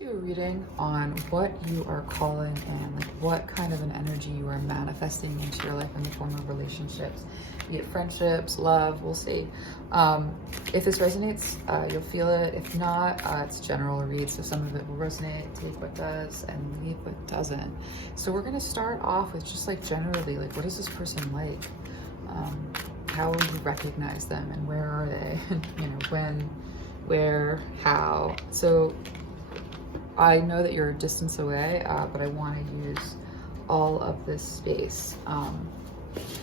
Do a reading on what you are calling and like what kind of an energy you are manifesting into your life in the form of relationships, be it friendships, love, we'll see. If this resonates, you'll feel it. If not, it's general read, so some of it will resonate. Take what does and leave what doesn't. So we're going to start off with just like generally, like what is this person like? How will you recognize them and where are they? You know, when, where, how. So I know that you're a distance away, but I want to use all of this space.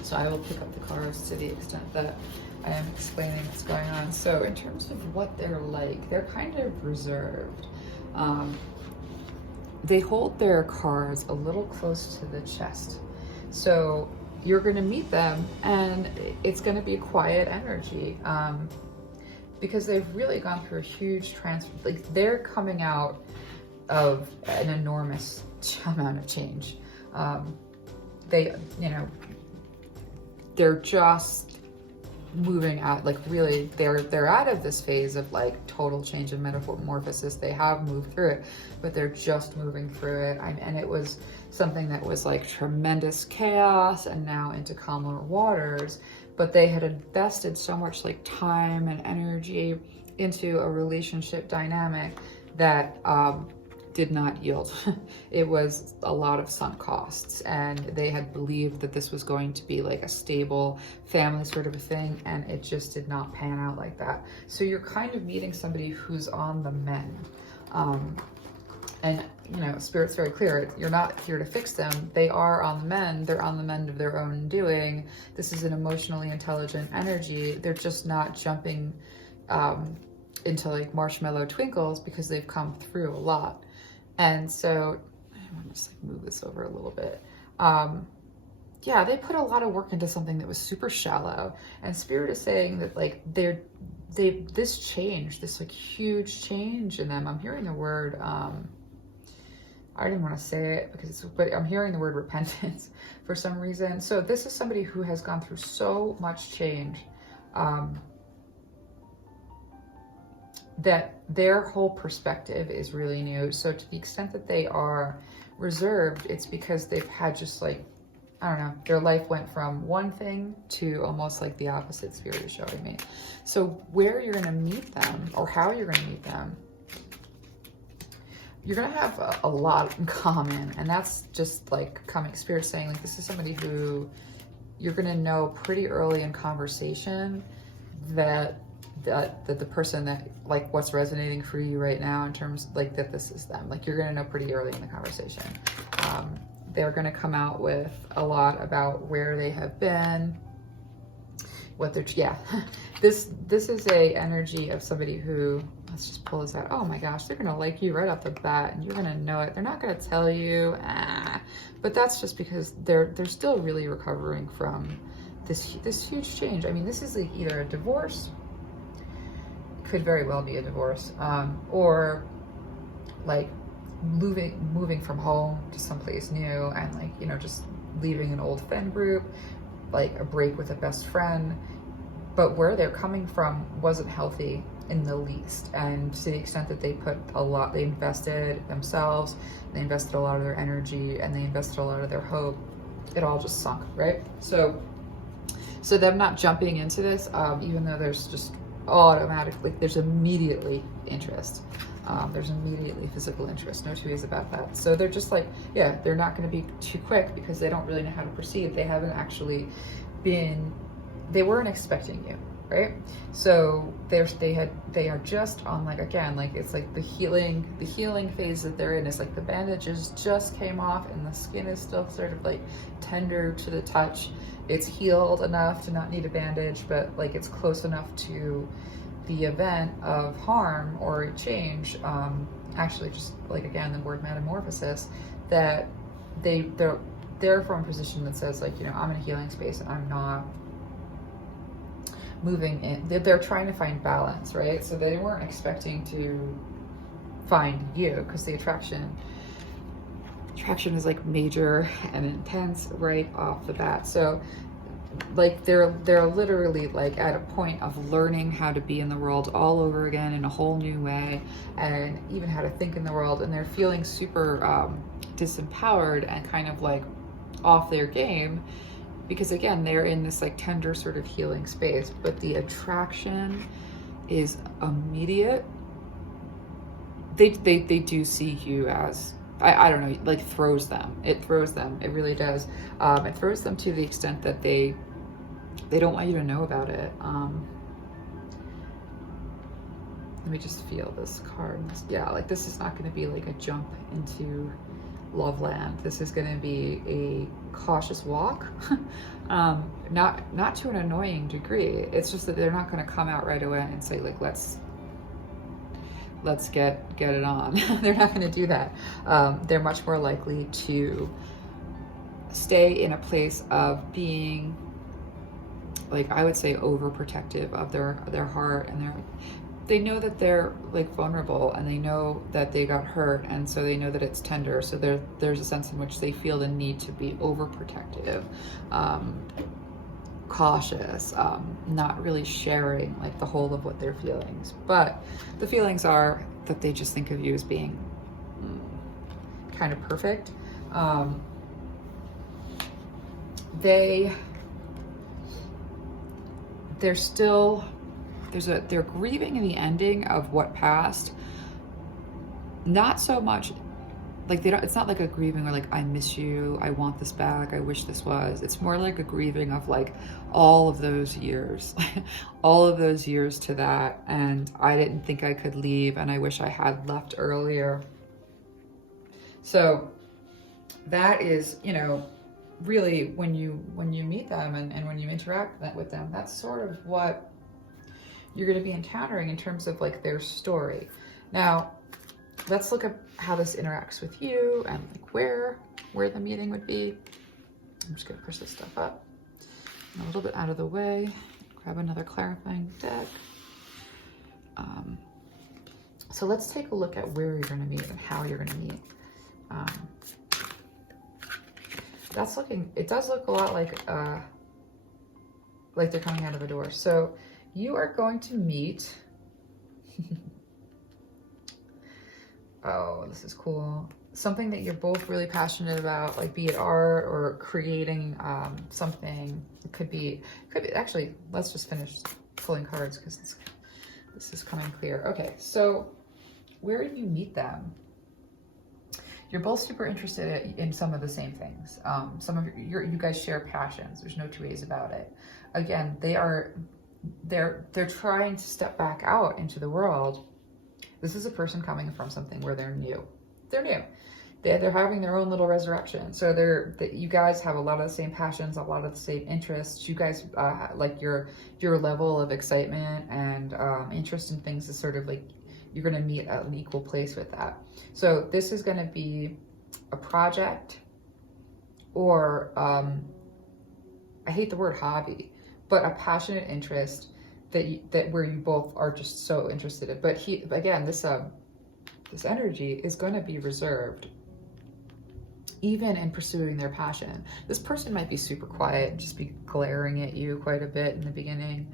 So I will pick up the cards to the extent that I am explaining what's going on. So in terms of what they're like, they're kind of reserved. They hold their cards a little close to the chest. So you're going to meet them and it's going to be a quiet energy because they've really gone through a huge transfer. Like they're coming out of an enormous amount of change. They, you know, they're just moving out, like really, they're out of this phase of like total change and metamorphosis. They have moved through it, but they're just moving through it. And it was something that was like tremendous chaos and now into calmer waters, but they had invested so much like time and energy into a relationship dynamic that did not yield. It was a lot of sunk costs, and they had believed that this was going to be like a stable family sort of a thing, and it just did not pan out like that. So you're kind of meeting somebody who's on the mend. And you know, Spirit's very clear, you're not here to fix them. They are on the mend. They're on the mend of their own doing. This is an emotionally intelligent energy. They're just not jumping into like marshmallow twinkles because they've come through a lot. And so I want to just like move this over a little bit. Yeah, they put a lot of work into something that was super shallow, and Spirit is saying that like this change, this like huge change in them. I'm hearing the word, I didn't want to say it because but I'm hearing the word repentance for some reason. So this is somebody who has gone through so much change, that their whole perspective is really new. So to the extent that they are reserved, it's because they've had just like, I don't know, their life went from one thing to almost like the opposite. Spirit is showing me. So where you're going to meet them or how you're going to meet them, you're going to have a lot in common. And that's just like coming. Spirit saying like, this is somebody who you're going to know pretty early in conversation that the person that like what's resonating for you right now in terms like that this is them. Like you're going to know pretty early in the conversation. They're going to come out with a lot about where they have been, what they're, yeah. This is a energy of somebody who, let's just pull this out. Oh my gosh, they're going to like you right off the bat and you're going to know it. They're not going to tell you, but that's just because they're still really recovering from this huge change. I mean, this is like either a divorce, could very well be a divorce, or like moving from home to someplace new and like, you know, just leaving an old friend group, like a break with a best friend. But where they're coming from wasn't healthy in the least. And to the extent that they put a lot, they invested themselves, they invested a lot of their energy, and they invested a lot of their hope, it all just sunk, right? So them not jumping into this, even though there's just automatically, there's immediately interest. There's immediately physical interest, no two ways about that. So they're just like, yeah, they're not going to be too quick because they don't really know how to proceed. They haven't actually been, they weren't expecting you, right? So they are just on like, again, like it's like the healing phase that they're in is like the bandages just came off and the skin is still sort of like tender to the touch. It's healed enough to not need a bandage, but like it's close enough to the event of harm or change, actually just like, again, the word metamorphosis, that they're from a position that says like, you know, I'm in a healing space and I'm not moving in. They're trying to find balance, right? So they weren't expecting to find you because the attraction is like major and intense right off the bat. So like they're literally like at a point of learning how to be in the world all over again in a whole new way, and even how to think in the world, and they're feeling super disempowered and kind of like off their game, because again, they're in this like tender sort of healing space, but the attraction is immediate. They do see you as, I don't know, like throws them. It throws them. It really does. It throws them to the extent that they don't want you to know about it. Let me just feel this card. Yeah, like this is not going to be like a jump into love land. This is going to be a cautious walk. Not to an annoying degree. It's just that they're not going to come out right away and say like, let's get it on. They're not going to do that. They're much more likely to stay in a place of being, like, I would say, overprotective of their heart, and they know that they're like vulnerable, and they know that they got hurt, and so they know that it's tender. So there's a sense in which they feel the need to be overprotective, cautious, not really sharing like the whole of what they're feelings. But the feelings are that they just think of you as being kind of perfect. They're still, they're grieving in the ending of what passed. Not so much like it's not like a grieving or like, I miss you, I want this back, I wish this was. It's more like a grieving of like all of those years, all of those years to that. And I didn't think I could leave, and I wish I had left earlier. So that is, you know, really when you meet them and when you interact with them, that's sort of what you're going to be encountering in terms of like their story. Now, let's look at how this interacts with you and like where the meeting would be. I'm just going to push this stuff up a little bit out of the way. Grab another clarifying deck. So let's take a look at where you're going to meet and how you're going to meet. That's looking, it does look a lot like they're coming out of the door. So you are going to meet, oh, this is cool. Something that you're both really passionate about, like be it art or creating something. It could be, actually, let's just finish pulling cards because this is coming clear. Okay, so where do you meet them? You're both super interested in some of the same things. Some of you guys share passions. There's no two ways about it. Again, they're trying to step back out into the world. This is a person coming from something where they're new. They're new. They're having their own little resurrection. So you guys have a lot of the same passions, a lot of the same interests. You guys like your level of excitement and interest in things is sort of like, you're going to meet at an equal place with that. So this is going to be a project or I hate the word hobby, but a passionate interest that where you both are just so interested in. But again, this energy is going to be reserved even in pursuing their passion. This person might be super quiet, just be glaring at you quite a bit in the beginning.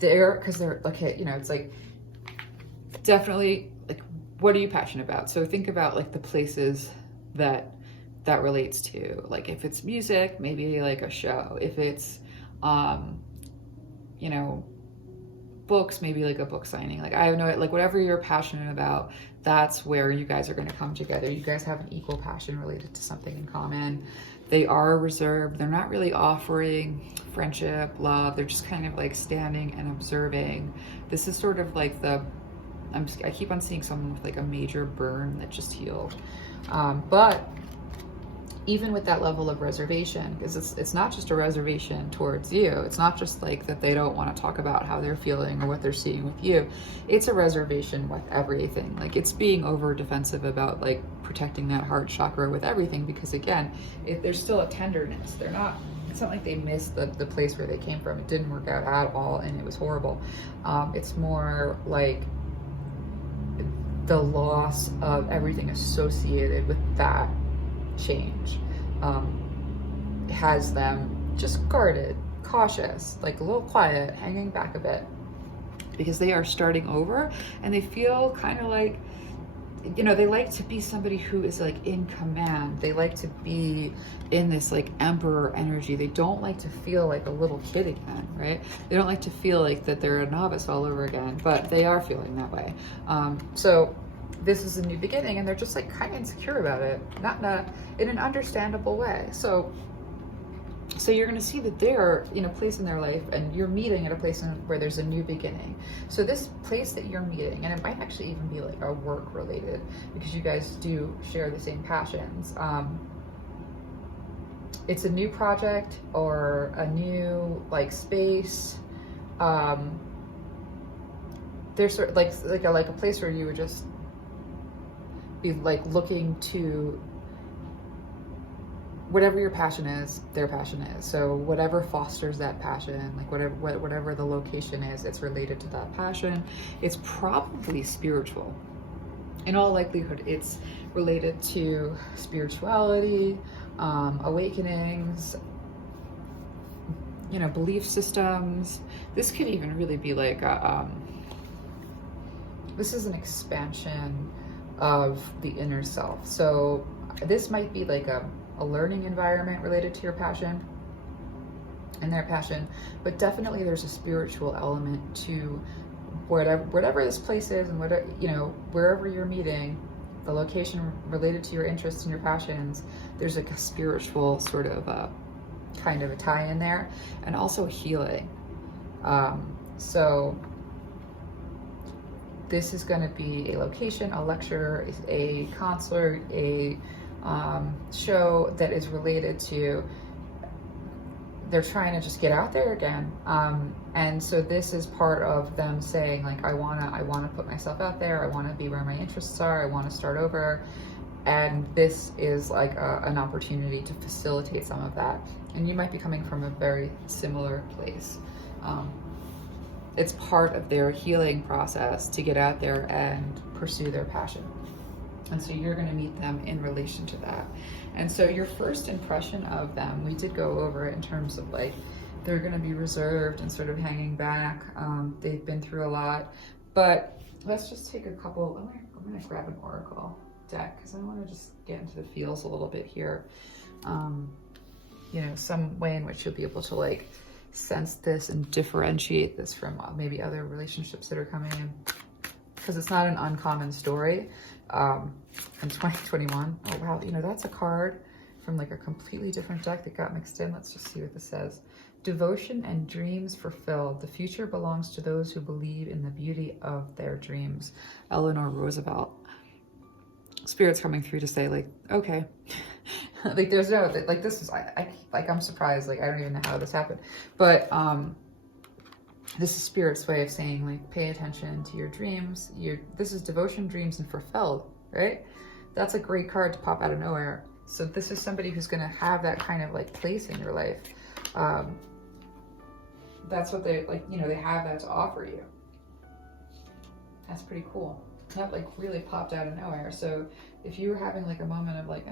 Because they're okay, you know, it's like definitely like, what are you passionate about? So think about like the places that relates to, like if it's music, maybe like a show. If it's you know, books, maybe like a book signing. Like I have no, like whatever you're passionate about, that's where you guys are going to come together. You guys have an equal passion related to something in common. They are reserved. They're not really offering friendship, love. They're just kind of like standing and observing. This is sort of like I keep on seeing someone with like a major burn that just healed. But even with that level of reservation, because it's not just a reservation towards you. It's not just like that they don't want to talk about how they're feeling or what they're seeing with you. It's a reservation with everything. Like it's being over defensive about like protecting that heart chakra with everything, because again, there's still a tenderness. It's not like they missed the place where they came from. It didn't work out at all and it was horrible. It's more like the loss of everything associated with that change. has them just guarded, cautious, like a little quiet, hanging back a bit, because they are starting over and they feel kind of like, you know, they like to be somebody who is like in command. They like to be in this like emperor energy. They don't like to feel like a little kid again, right? They don't like to feel like that they're a novice all over again, but they are feeling that way. So this is a new beginning, and they're just like kind of insecure about it, not in an understandable way. So you're going to see that they're in a place in their life, and you're meeting at a place where there's a new beginning. So this place that you're meeting, and it might actually even be like a work related, because you guys do share the same passions. It's a new project or a new like space. There's sort of like a place where you would just be like looking to whatever your passion is, their passion is. So whatever fosters that passion, like whatever the location is, it's related to that passion. It's probably spiritual. In all likelihood, it's related to spirituality, awakenings, you know, belief systems. This could even really be like this is an expansion of the inner self. So this might be like a learning environment related to your passion and their passion, but definitely there's a spiritual element to whatever this place is, and whatever, you know, wherever you're meeting, the location related to your interests and your passions, there's like a spiritual sort of kind of a tie in there, and also healing. So this is going to be a location, a lecture, a concert, a show that is related to, they're trying to just get out there again. And so this is part of them saying like, I wanna put myself out there. I wanna be where my interests are. I wanna start over. And this is like an opportunity to facilitate some of that. And you might be coming from a very similar place. It's part of their healing process to get out there and pursue their passion. And so you're going to meet them in relation to that. And so your first impression of them, we did go over it in terms of like, they're going to be reserved and sort of hanging back. They've been through a lot, but let's just take a couple. I'm going to grab an oracle deck because I want to just get into the feels a little bit here. You know, some way in which you'll be able to like sense this and differentiate this from maybe other relationships that are coming in, because it's not an uncommon story. In 2021. Oh wow, you know, that's a card from like a completely different deck that got mixed in. Let's just see what this says. Devotion and dreams fulfilled. The future belongs to those who believe in the beauty of their dreams. Eleanor Roosevelt. Spirit's coming through to say like, okay, like there's no, like this is, I'm surprised, like I don't even know how this happened, but this is Spirit's way of saying like, pay attention to your dreams. This is devotion, dreams, and fulfilled, right? That's a great card to pop out of nowhere. So this is somebody who's going to have that kind of like place in your life. That's what they like, you know, they have that to offer you. That's pretty cool. That like really popped out of nowhere. So if you were having like a moment of like,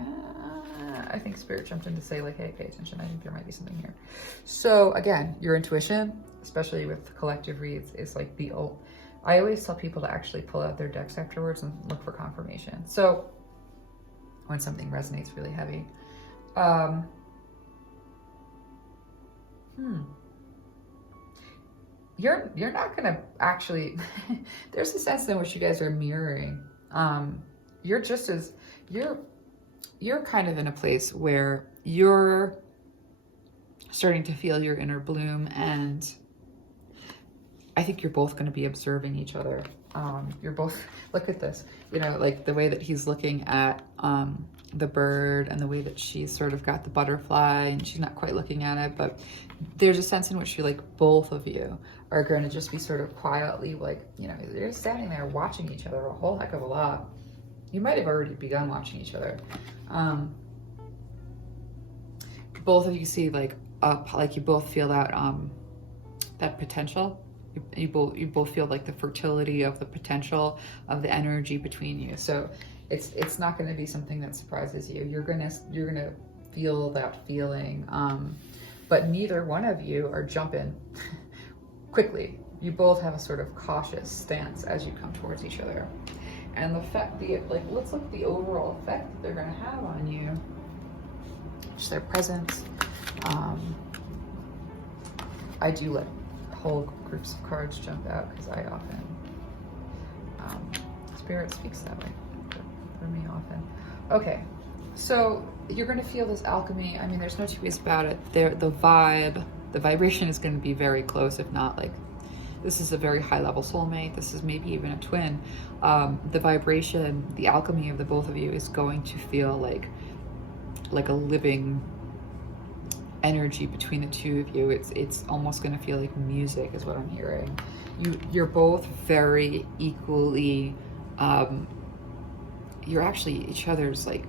I think Spirit jumped in to say like, hey, pay attention. I think there might be something here. So again, your intuition, especially with collective reads, is like I always tell people to actually pull out their decks afterwards and look for confirmation. So when something resonates really heavy. You're not gonna actually, there's a sense in which you guys are mirroring. You're just as, you're kind of in a place where you're starting to feel your inner bloom, and I think you're both going to be observing each other. You're both, look at this, you know, like the way that he's looking at the bird, and the way that she's sort of got the butterfly and she's not quite looking at it, but there's a sense in which you, like, both of you are going to just be sort of quietly, like, you know, you're standing there watching each other a whole heck of a lot. You might have already begun watching each other. Both of you see like you both feel that that potential. You both feel like the fertility of the potential of the energy between you. So it's not going to be something that surprises you. You're gonna feel that feeling. But neither one of you are jumping quickly. You both have a sort of cautious stance as you come towards each other. And the fact, let's look at the overall effect that they're going to have on you. Just their presence. I do let whole groups of cards jump out because I often, Spirit speaks that way for me often. Okay, so you're going to feel this alchemy. I mean, there's no two ways about it. The vibration is going to be very close, if not like, this is a very high level soulmate. This is maybe even a twin. The vibration, the alchemy of the both of you is going to feel like a living energy between the two of you. It's almost going to feel like music is what I'm hearing. You're both very equally, you're actually each other's like,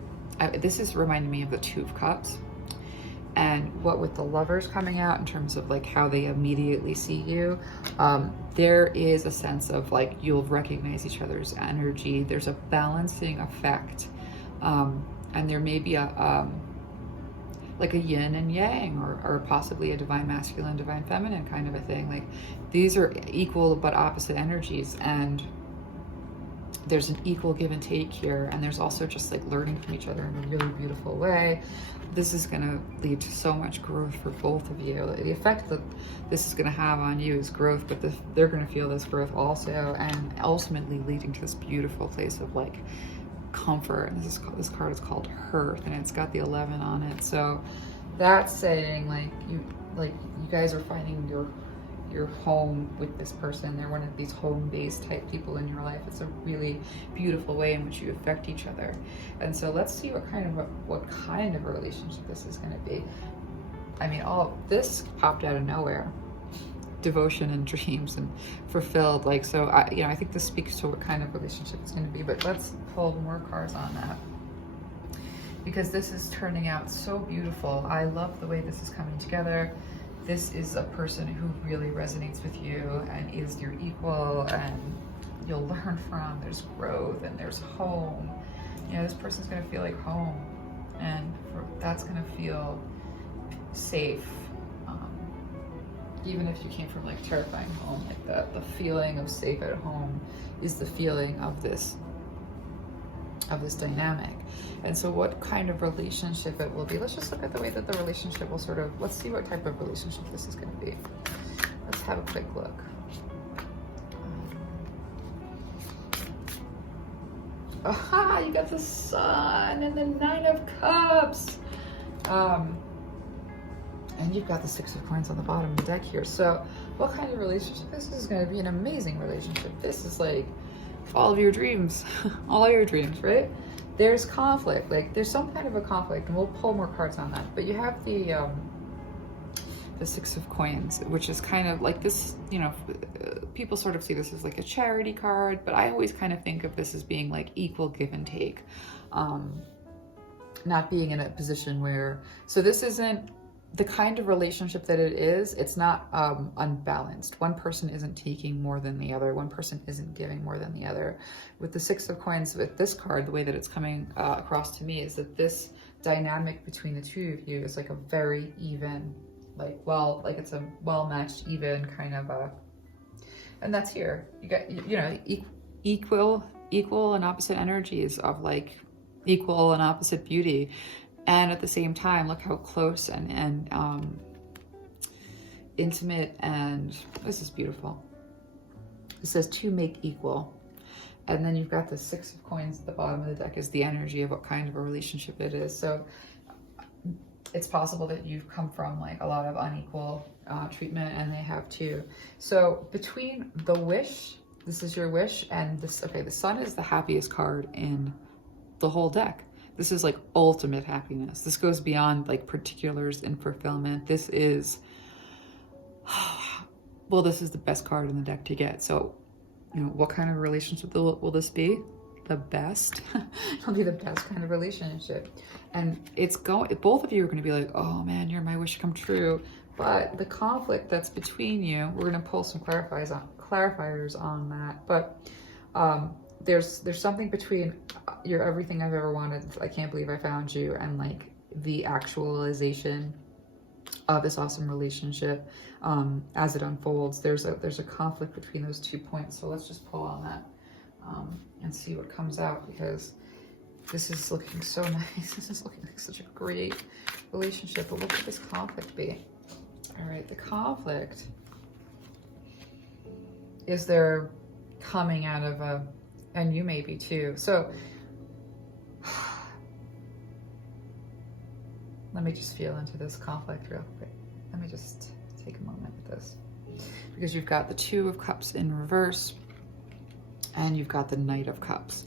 this is reminding me of the Two of Cups. And what with the Lovers coming out in terms of like how they immediately see you, there is a sense of like you'll recognize each other's energy. There's a balancing effect, and there may be like a yin and yang, or possibly a divine masculine, divine feminine kind of a thing. Like these are equal but opposite energies, and there's an equal give and take here. And there's also just like learning from each other in a really beautiful way. This is going to lead to so much growth for both of you. The effect that this is going to have on you is growth, but they're going to feel this growth also, and ultimately leading to this beautiful place of like comfort. And this card is called Hearth, and it's got the 11 on it. So that's saying like you guys are finding your home with this person. They're one of these home-based type people in your life. It's a really beautiful way in which you affect each other. And so let's see what kind of a relationship this is going to be. I mean, all this popped out of nowhere. Devotion and dreams and fulfilled. Like, so I think this speaks to what kind of relationship it's going to be. But let's pull more cards on that, because this is turning out so beautiful. I love the way this is coming together. This is a person who really resonates with you and is your equal, and you'll learn from. There's growth and there's home. You know, this person's going to feel like home, and that's going to feel safe. Even if you came from like terrifying home, like that, the feeling of safe at home is the feeling of this dynamic. And so what kind of relationship it will be, let's just look at the way that the relationship will let's see what type of relationship this is going to be. Let's have a quick look. Aha, you got the Sun and the 9 of Cups. And you've got the 6 of Coins on the bottom of the deck here. So what kind of relationship? This is going to be an amazing relationship. This is like all of your dreams, all your dreams, right? There's conflict, like there's some kind of a conflict, and we'll pull more cards on that. But you have the 6 of Coins, which is kind of like this, you know, people sort of see this as like a charity card, but I always kind of think of this as being like equal give and take, not being in a position where, so this isn't the kind of relationship that it is. It's not unbalanced. One person isn't taking more than the other. One person isn't giving more than the other. With the 6 of Coins, with this card, the way that it's coming across to me is that this dynamic between the two of you is like a very even, it's a well-matched, even kind of and that's here. You got, you know, equal and opposite energies of like equal and opposite beauty. And at the same time, look how close and intimate, and this is beautiful. It says to make equal. And then you've got the 6 of Coins at the bottom of the deck is the energy of what kind of a relationship it is. So it's possible that you've come from like a lot of unequal treatment, and they have too. So between the wish, this is your wish, and this, okay, the Sun is the happiest card in the whole deck. This is like ultimate happiness. This goes beyond like particulars and fulfillment. This is, well, this is the best card in the deck to get. So, you know, what kind of relationship will this be? The best. It'll be the best kind of relationship. And both of you are going to be like, oh man, you're my wish come true. But the conflict that's between you, we're going to pull some clarifiers on that. But there's something between you're everything I've ever wanted, I can't believe I found you, and like the actualization of this awesome relationship as it unfolds. There's a conflict between those 2 points. So let's just pull on that and see what comes out, because this is looking so nice. This is looking like such a great relationship. But what could this conflict be? All right, the conflict is there coming out of a, and you may be too. So let me just feel into this conflict real quick. Let me just take a moment with this, because you've got the 2 of Cups in reverse and you've got the Knight of Cups.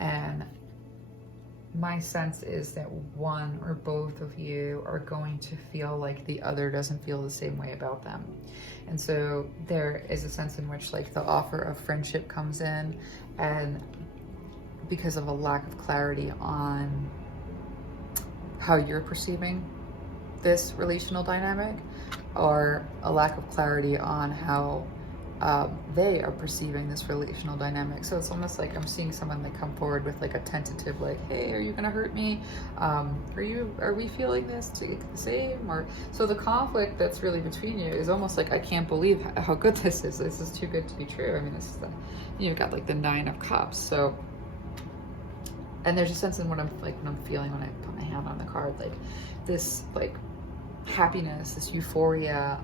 And my sense is that one or both of you are going to feel like the other doesn't feel the same way about them. And so there is a sense in which like the offer of friendship comes in, and because of a lack of clarity on how you're perceiving this relational dynamic, or a lack of clarity on how they are perceiving this relational dynamic. So it's almost like I'm seeing someone that come forward with like a tentative, like, hey, are you gonna hurt me? Are we feeling this the same? Or so the conflict that's really between you is almost like, I can't believe how good this is. This is too good to be true. I mean, this is the, you've got like the 9 of Cups. So, and there's a sense in what I'm like, when I'm feeling when I put my hand on the card, like this like happiness, this euphoria.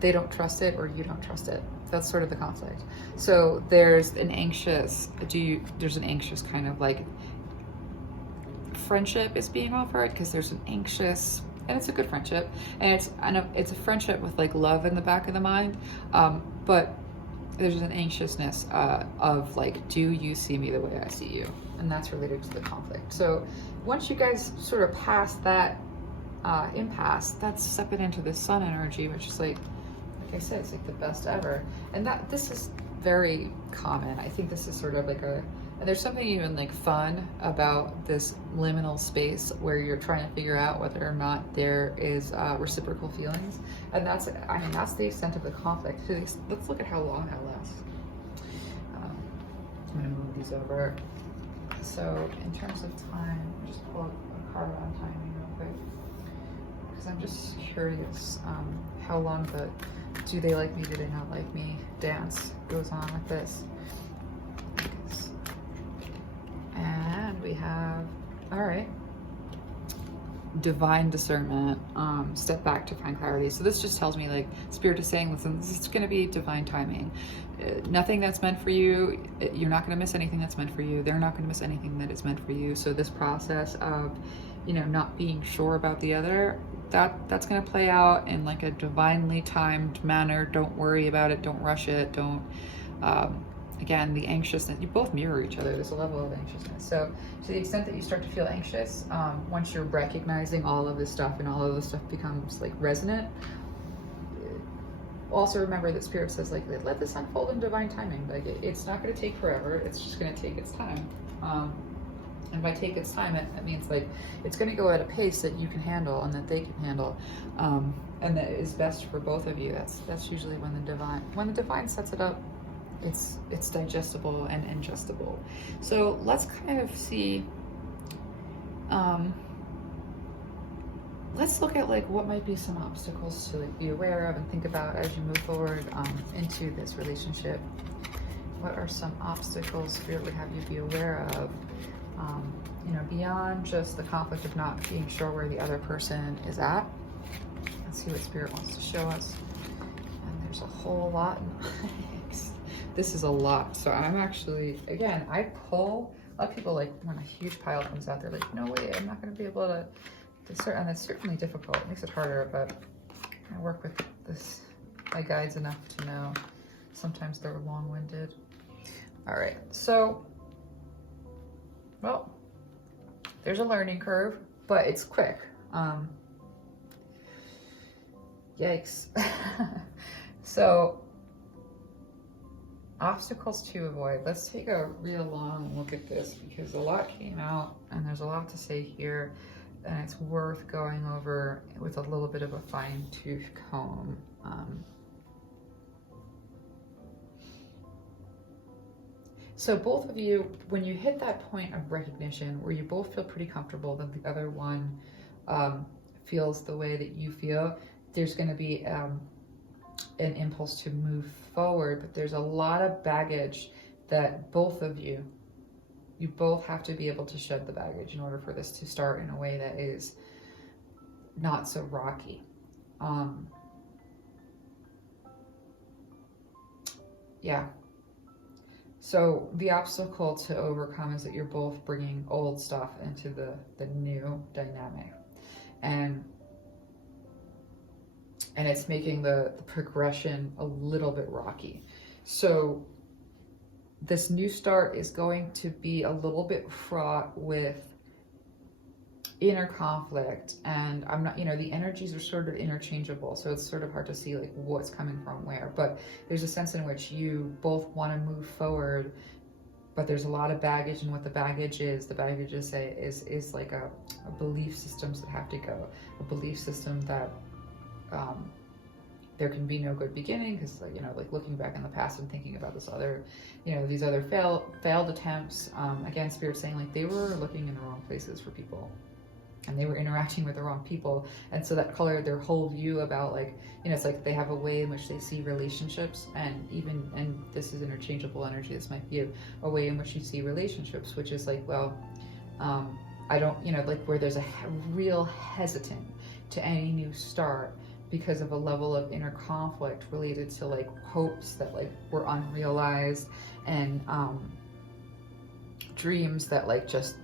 They don't trust it, or you don't trust it. That's sort of the conflict. So there's an anxious, there's an anxious kind of like friendship is being offered, because there's an anxious, and it's a good friendship, and it's a friendship with like love in the back of the mind, but there's an anxiousness of like, do you see me the way I see you? And that's related to the conflict. So once you guys sort of pass that impasse, that's stepping into the Sun energy, which is like I said, it's like the best ever. And that this is very common. I think this is sort of like and there's something even like fun about this liminal space where you're trying to figure out whether or not there is reciprocal feelings. And that's, I mean, that's the extent of the conflict. Let's look at how long that lasts. I'm gonna move these over. So in terms of time, just pull up a card on timing real quick, because I'm just curious how long the do they like me, do they not like me dance goes on with this. And we have, all right, divine discernment, step back to find clarity. So this just tells me like Spirit is saying, listen, this is going to be divine timing. Nothing that's meant for you, you're not going to miss anything that's meant for you. They're not going to miss anything that is meant for you. So this process of, you know, not being sure about the other, that's going to play out in like a divinely timed manner. Don't worry about it. Don't rush it. Don't, again, the anxiousness, you both mirror each other. There's a level of anxiousness. So to the extent that you start to feel anxious, once you're recognizing all of this stuff and all of this stuff becomes like resonant, also remember that Spirit says like, let this unfold in divine timing. Like it's not going to take forever. It's just going to take its time. And by take its time, it means like it's going to go at a pace that you can handle and that they can handle, and that is best for both of you. That's usually when the divine sets it up. It's digestible and ingestible. So let's kind of see. Let's look at like what might be some obstacles to like be aware of and think about as you move forward into this relationship. What are some obstacles Spirit would have you be aware of? You know, beyond just the conflict of not being sure where the other person is at. Let's see what Spirit wants to show us. And there's a whole lot. This is a lot. So I'm actually, again, I pull, a lot of people like when a huge pile comes out, they're like, no way, I'm not going to be able to discern. And it's certainly difficult. It makes it harder, but I work with my guides enough to know sometimes they're long-winded. All right. So, well, there's a learning curve, but it's quick. Yikes. So, obstacles to avoid. Let's take a real long look at this because a lot came out and there's a lot to say here, and it's worth going over with a little bit of a fine-tooth comb. So both of you, when you hit that point of recognition where you both feel pretty comfortable that the other one feels the way that you feel, there's going to be an impulse to move forward, but there's a lot of baggage that both of you both have to be able to shed the baggage in order for this to start in a way that is not so rocky. Yeah. So the obstacle to overcome is that you're both bringing old stuff into the new dynamic. And it's making the progression a little bit rocky. So this new start is going to be a little bit fraught with inner conflict, and I'm not, the energies are sort of interchangeable, so it's sort of hard to see like what's coming from where, but there's a sense in which you both want to move forward, but there's a lot of baggage, and what the baggage is like a belief systems that have to go, a belief system that there can be no good beginning, because like looking back in the past and thinking about this other, these other failed attempts, again, Spirit's saying like they were looking in the wrong places for people, and they were interacting with the wrong people, and so that colored their whole view about like, it's like they have a way in which they see relationships, and this is interchangeable energy, this might be a way in which you see relationships, which is like, well, I don't, like where there's a real hesitant to any new start because of a level of inner conflict related to like hopes that like were unrealized, and dreams that like just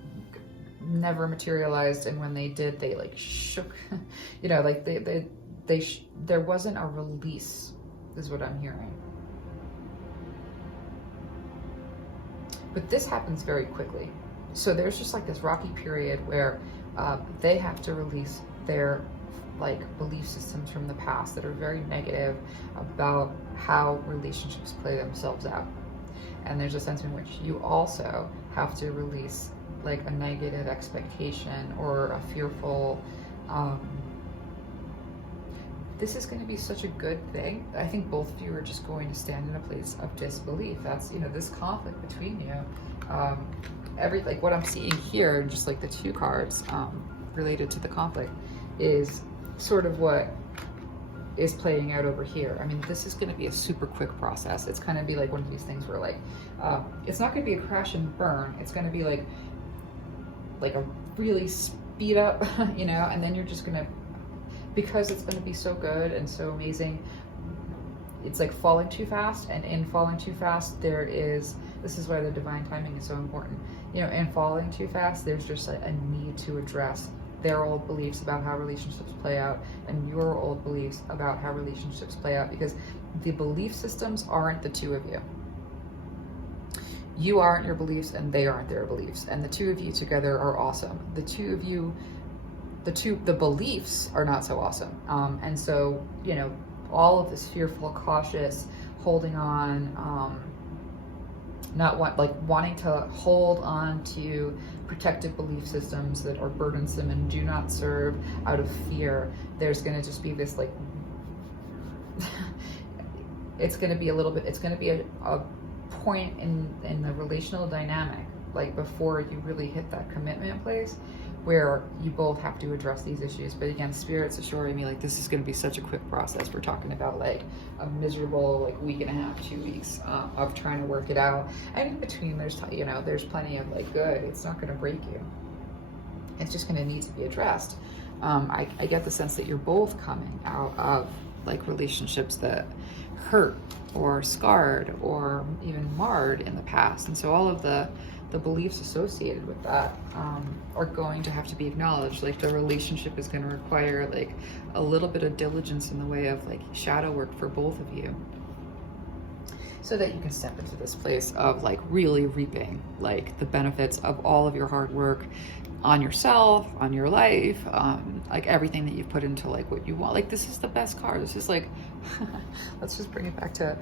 never materialized, and when they did, they like shook, like there wasn't a release, is what I'm hearing. But this happens very quickly. So there's just like this rocky period where they have to release their like belief systems from the past that are very negative about how relationships play themselves out. And there's a sense in which you also have to release like a negative expectation or a fearful, this is going to be such a good thing. I think both of you are just going to stand in a place of disbelief. That's, this conflict between you, like what I'm seeing here, just like the two cards related to the conflict, is sort of what is playing out over here. I mean, this is going to be a super quick process. It's going to be like one of these things where like, it's not going to be a crash and burn. It's going to be like a really speed up, and then you're just going to, because it's going to be so good and so amazing, it's like falling too fast, and in falling too fast, this is why the divine timing is so important. In falling too fast, there's just a need to address their old beliefs about how relationships play out and your old beliefs about how relationships play out, because the belief systems aren't the two of you. You aren't your beliefs and they aren't their beliefs, and the two of you together are awesome. The two of you, the beliefs are not so awesome. And so, all of this fearful, cautious, holding on, wanting to hold on to protected belief systems that are burdensome and do not serve out of fear. There's going to just be this like, it's going to be a point in the relational dynamic, like before you really hit that commitment place, where you both have to address these issues. But again, Spirit's assuring me like this is going to be such a quick process. We're talking about like a miserable like week and a half, 2 weeks of trying to work it out. And in between, there's plenty of like good. It's not going to break you. It's just going to need to be addressed. I get the sense that you're both coming out of like relationships that hurt or scarred or even marred in the past, and so all of the beliefs associated with that are going to have to be acknowledged. Like the relationship is going to require like a little bit of diligence in the way of like shadow work for both of you, so that you can step into this place of like really reaping like the benefits of all of your hard work on yourself, on your life, like everything that you've put into like what you want. Like this is the best card. This is like, let's just bring it back to,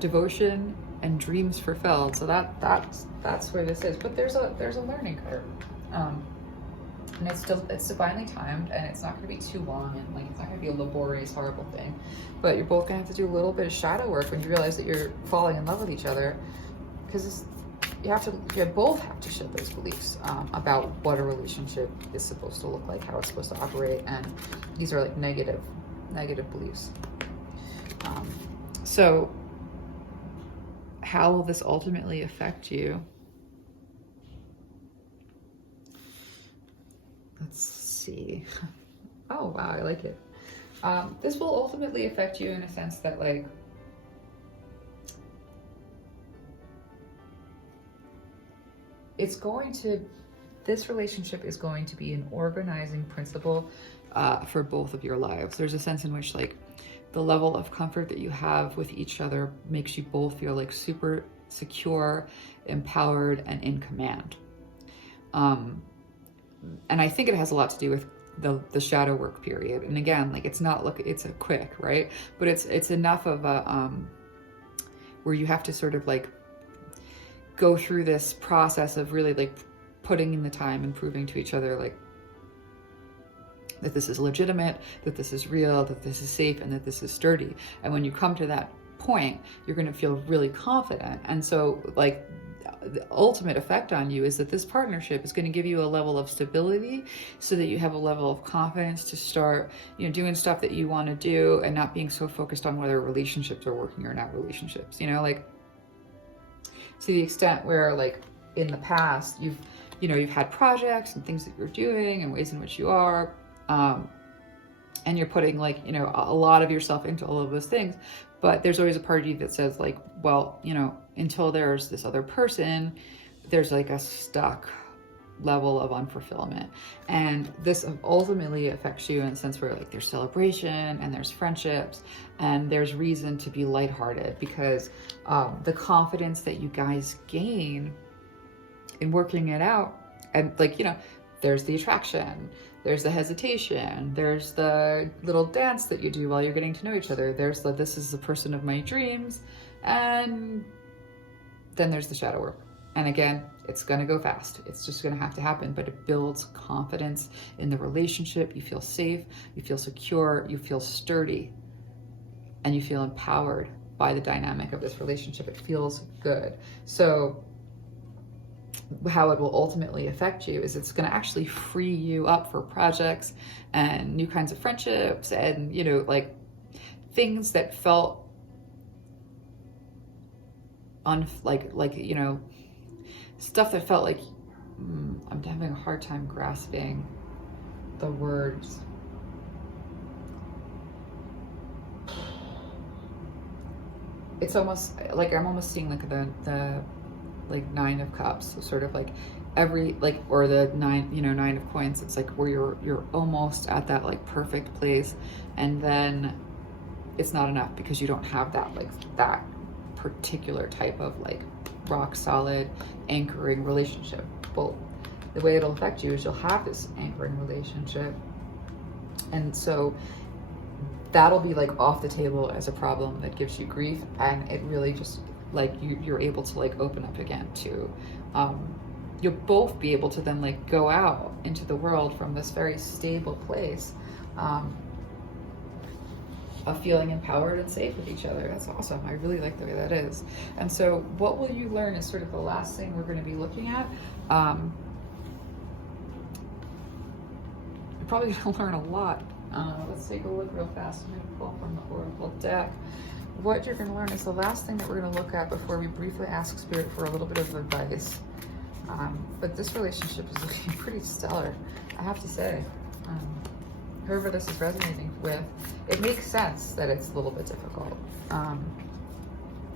devotion and dreams fulfilled. So that's where this is. But there's a learning curve, and it's divinely timed, and it's not going to be too long, and like it's not going to be a laborious, horrible thing. But you're both going to have to do a little bit of shadow work when you realize that you're falling in love with each other, because you both have to shed those beliefs about what a relationship is supposed to look like, how it's supposed to operate, and these are like negative beliefs. So how will this ultimately affect you? Let's see. Oh wow, I like it. This will ultimately affect you in a sense that, like, this relationship is going to be an organizing principle for both of your lives. There's a sense in which, like, the level of comfort that you have with each other makes you both feel like super secure, empowered, and in command. And I think it has a lot to do with the shadow work period. And again, like, it's a quick, right? But it's enough of a, where you have to sort of like go through this process of really like putting in the time and proving to each other, like, that this is legitimate, that this is real, that this is safe, and that this is sturdy. And when you come to that point, you're going to feel really confident. And so, like, the ultimate effect on you is that this partnership is going to give you a level of stability so that you have a level of confidence to start, you know, doing stuff that you want to do and not being so focused on whether relationships are working or not relationships, you know, like, to the extent where, like, in the past, you've had projects and things that you're doing and ways in which you are, and you're putting, like, you know, a lot of yourself into all of those things, but there's always a part of you that says, like, well, you know, until there's this other person, there's like a stuck level of unfulfillment. And this ultimately affects you in the sense where, like, there's celebration and there's friendships and there's reason to be lighthearted, because the confidence that you guys gain in working it out, and, like, you know, there's the attraction, there's the hesitation, there's the little dance that you do while you're getting to know each other, there's the, this is the person of my dreams, and then there's the shadow work. And again, it's gonna go fast. It's just gonna have to happen, but it builds confidence in the relationship. You feel safe, you feel secure, you feel sturdy, and you feel empowered by the dynamic of this relationship. It feels good. So how it will ultimately affect you is it's going to actually free you up for projects and new kinds of friendships and, you know, like, things that felt you know, stuff that felt like, I'm having a hard time grasping the words. It's almost like I'm almost seeing like the like Nine of Cups, so sort of like every, like, or the Nine of Coins. It's like where you're almost at that, like, perfect place, and then it's not enough because you don't have that, like, that particular type of, like, rock solid anchoring relationship. Well, the way it'll affect you is you'll have this anchoring relationship, and so that'll be, like, off the table as a problem that gives you grief, and it really just, like, you're able to, like, open up again to, you'll both be able to then, like, go out into the world from this very stable place of feeling empowered and safe with each other. That's awesome. I really like the way that is. And so what will you learn is sort of the last thing we're going to be looking at. You're probably going to learn a lot. Let's take a look real fast. I'm going to pull from the Oracle deck. What you're going to learn is the last thing that we're going to look at before we briefly ask Spirit for a little bit of advice. But this relationship is looking pretty stellar, I have to say. Whoever this is resonating with, it makes sense that it's a little bit difficult.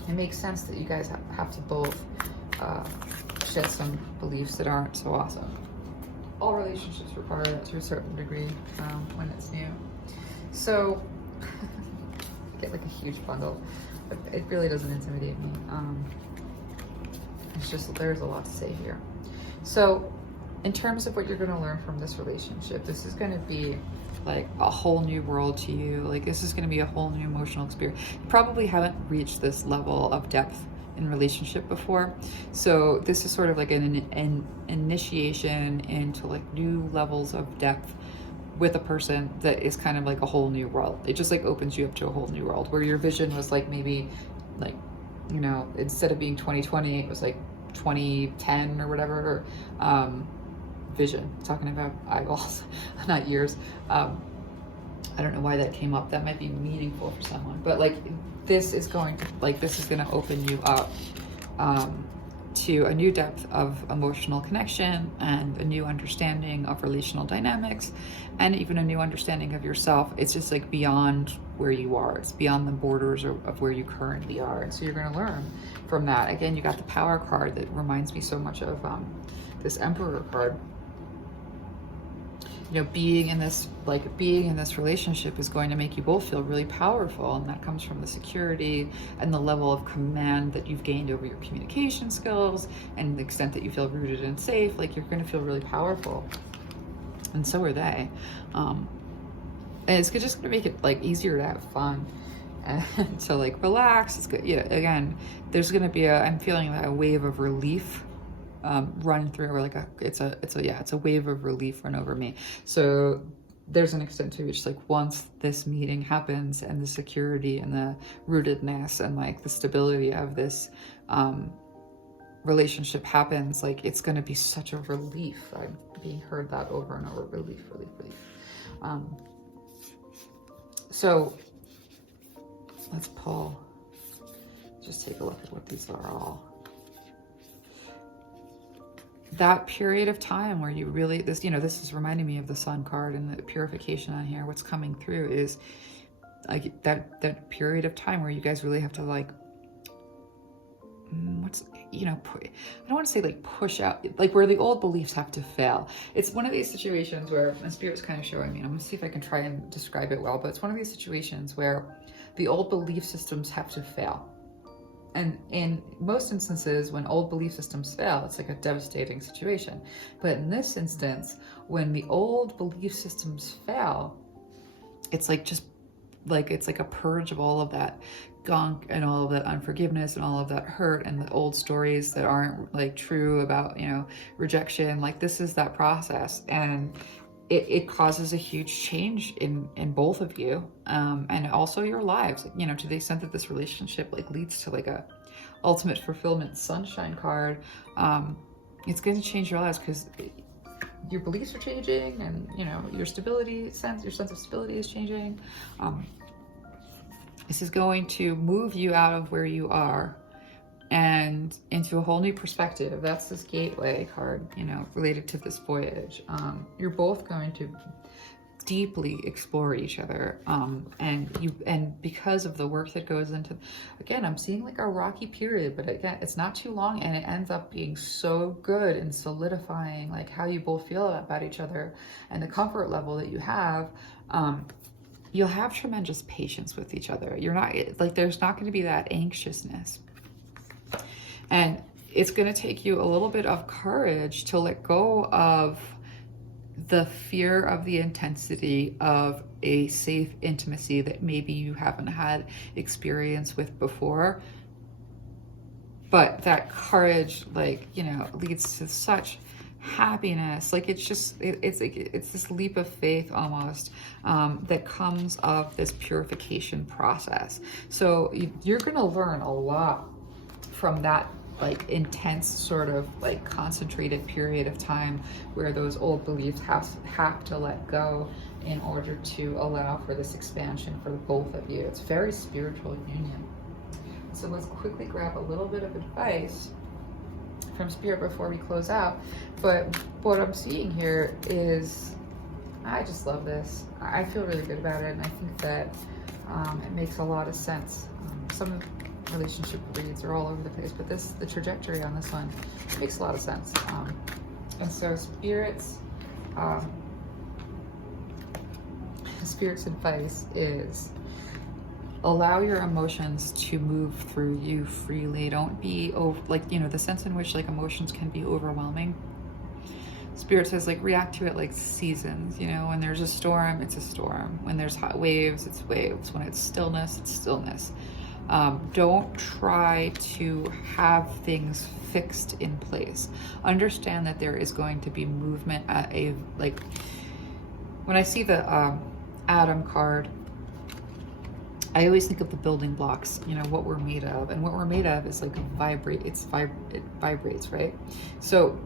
It makes sense that you guys have to both shed some beliefs that aren't so awesome. All relationships require that to a certain degree when it's new. So, get like a huge bundle. It really doesn't intimidate me. It's just, there's a lot to say here. So, in terms of what you're going to learn from this relationship, this is going to be like a whole new world to you. Like, this is going to be a whole new emotional experience. You probably haven't reached this level of depth in relationship before. So this is sort of like an initiation into, like, new levels of depth with a person that is kind of like a whole new world. It just, like, opens you up to a whole new world where your vision was, like, maybe, like, you know, instead of being 2020, it was like 2010 or whatever. Vision, talking about eyeballs, not years. I don't know why that came up. That might be meaningful for someone, but like this is going to open you up to a new depth of emotional connection and a new understanding of relational dynamics, and even a new understanding of yourself. It's just like beyond where you are. It's beyond the borders of where you currently are. And so you're going to learn from that. Again, you got the Power card that reminds me so much of this Emperor card. You know, being in this relationship is going to make you both feel really powerful, and that comes from the security and the level of command that you've gained over your communication skills and the extent that you feel rooted and safe. Like, you're going to feel really powerful, and so are they. And it's just going to make it like easier to have fun and to like relax. It's good. Yeah, again, there's going to be I'm feeling a wave of relief run through, or like it's a wave of relief run over me. So there's an extent to which, like, once this meeting happens and the security and the rootedness and like the stability of this relationship happens, like, it's going to be such a relief. I'm being heard that over and over. Relief. So let's pull, just take a look at what these are all. That period of time where you really, this is reminding me of the Sun card and the purification on here. What's coming through is like that period of time where you guys really have to like, I don't want to say like push out, like where the old beliefs have to fail. It's one of these situations where, and Spirit's kind of showing me, and I'm gonna see if I can try and describe it well, but it's one of these situations where the old belief systems have to fail. And in most instances, when old belief systems fail, it's like a devastating situation. But in this instance, when the old belief systems fail, it's like it's like a purge of all of that gunk and all of that unforgiveness and all of that hurt and the old stories that aren't like true about, rejection. Like, this is that process. And it causes a huge change in both of you, and also your lives, to the extent that this relationship like leads to like a ultimate fulfillment sunshine card. It's going to change your lives because your beliefs are changing, and your sense of stability is changing. This is going to move you out of where you are and into a whole new perspective. That's this gateway card, related to this voyage. You're both going to deeply explore each other, and because of the work that goes into, again, I'm seeing like a rocky period, but again, it's not too long, and it ends up being so good in solidifying like how you both feel about each other and the comfort level that you have. You'll have tremendous patience with each other. You're not like, there's not going to be that anxiousness. And it's going to take you a little bit of courage to let go of the fear of the intensity of a safe intimacy that maybe you haven't had experience with before. But that courage, leads to such happiness. Like, it's this leap of faith almost, that comes of this purification process. So you're going to learn a lot from that like intense sort of like concentrated period of time where those old beliefs have to let go in order to allow for this expansion for both of you. It's very spiritual union. So let's quickly grab a little bit of advice from Spirit before we close out. But what I'm seeing here is, I just love this. I feel really good about it, and I think that it makes a lot of sense. Some relationship reads are all over the place, but the trajectory on this one makes a lot of sense. And so Spirit's advice is, allow your emotions to move through you freely. Don't be the sense in which like emotions can be overwhelming. Spirit says, like, react to it like seasons. When there's a storm, it's a storm. When there's hot waves, it's waves. When it's stillness, it's stillness. Don't try to have things fixed in place. Understand that there is going to be movement at when I see the Adam card, I always think of the building blocks, you know, what we're made of, and what we're made of is like it vibrates, right? So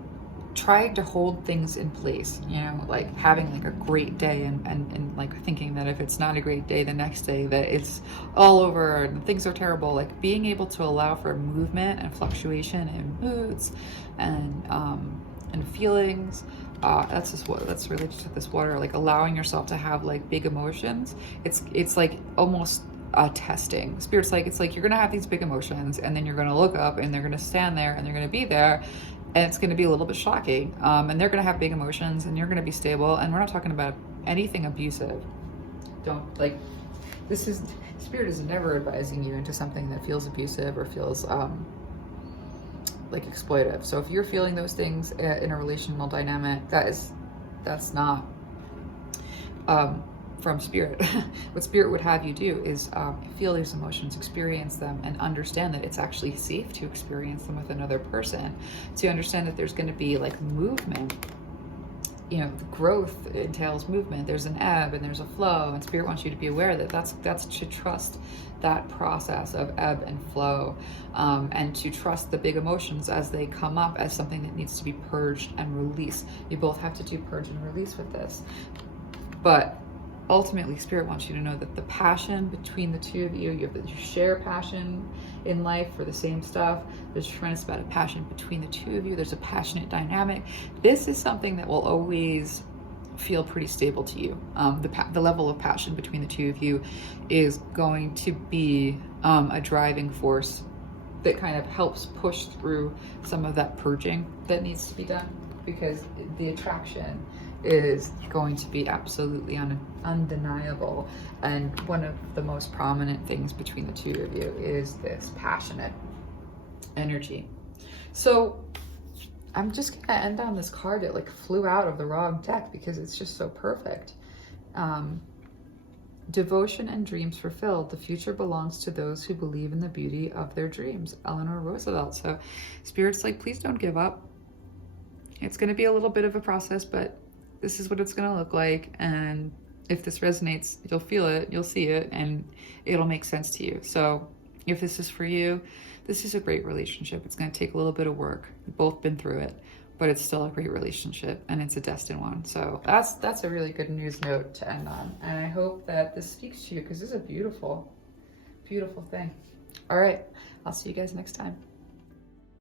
trying to hold things in place, you know, like having like a great day and like thinking that if it's not a great day the next day that it's all over and things are terrible, like being able to allow for movement and fluctuation in moods and feelings. That's related to this water, like allowing yourself to have like big emotions. It's like almost testing. Spirit's like, it's like you're gonna have these big emotions and then you're gonna look up and they're gonna stand there and they're gonna be there, and it's gonna be a little bit shocking. And they're gonna have big emotions and you're gonna be stable, and we're not talking about anything abusive. Don't, like, this is, Spirit is never advising you into something that feels abusive or feels like exploitive. So if you're feeling those things in a relational dynamic, that's not from Spirit. What Spirit would have you do is feel these emotions, experience them, and understand that it's actually safe to experience them with another person. To understand that there's going to be like movement. You know, the growth entails movement. There's an ebb and there's a flow, and Spirit wants you to be aware that that's to trust that process of ebb and flow, and to trust the big emotions as they come up as something that needs to be purged and released. You both have to do purge and release with this, but ultimately Spirit wants you to know that the passion between the two of you share passion in life for the same stuff. There's a tremendous amount of passion between the two of you. There's a passionate dynamic. This is something that will always feel pretty stable to you. The level of passion between the two of you is going to be a driving force that kind of helps push through some of that purging that needs to be done, because the attraction is going to be absolutely undeniable. And one of the most prominent things between the two of you is this passionate energy. So I'm just gonna end on this card that like flew out of the wrong deck because it's just so perfect. Devotion and dreams fulfilled. The future belongs to those who believe in the beauty of their dreams. Eleanor Roosevelt. So Spirit's like, please don't give up. It's going to be a little bit of a process, but this is what it's going to look like. And if this resonates, you'll feel it, you'll see it, and it'll make sense to you. So if this is for you, this is a great relationship. It's going to take a little bit of work. You've both been through it, but it's still a great relationship, and it's a destined one. So that's a really good news note to end on. And I hope that this speaks to you, because this is a beautiful, beautiful thing. All right. I'll see you guys next time.